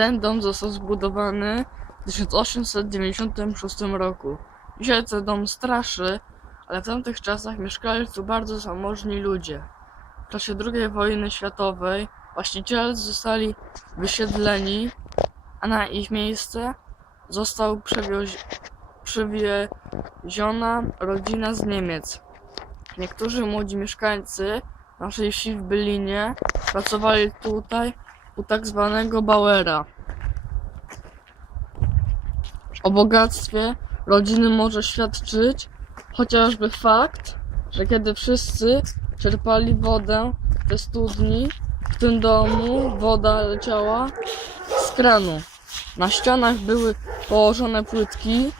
Ten dom został zbudowany w 1896 roku. Dzisiaj ten dom straszy, ale w tamtych czasach mieszkali tu bardzo zamożni ludzie. W czasie II wojny światowej właściciele zostali wysiedleni, a na ich miejsce został przywieziona rodzina z Niemiec. Niektórzy młodzi mieszkańcy naszej wsi w Bylinie pracowali tutaj u tak zwanego Bauera. O bogactwie rodziny może świadczyć chociażby fakt, że kiedy wszyscy czerpali wodę ze studni, w tym domu woda leciała z kranu. Na ścianach były położone płytki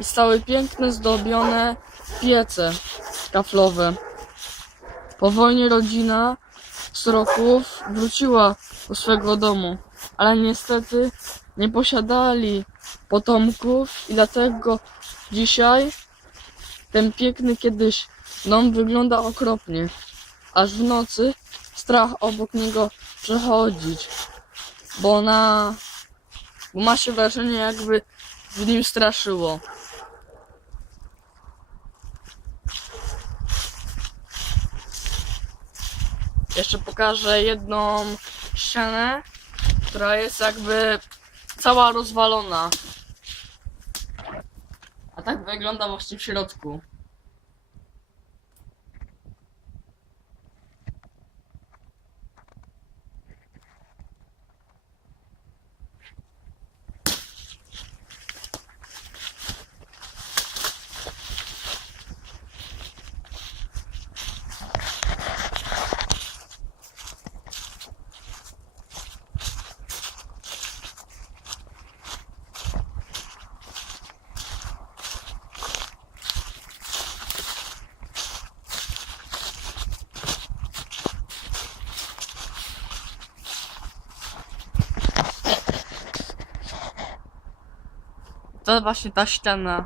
i stały piękne zdobione piece kaflowe. Po wojnie rodzina Sroków wróciła do swego domu, ale niestety nie posiadali potomków i dlatego dzisiaj ten piękny kiedyś dom wygląda okropnie. Aż w nocy strach obok niego przechodzić, bo na bo ma się wrażenie jakby w nim straszyło. Jeszcze pokażę jedną ścianę, która jest jakby cała rozwalona. A tak wygląda właśnie w środku. To właśnie ta ściana.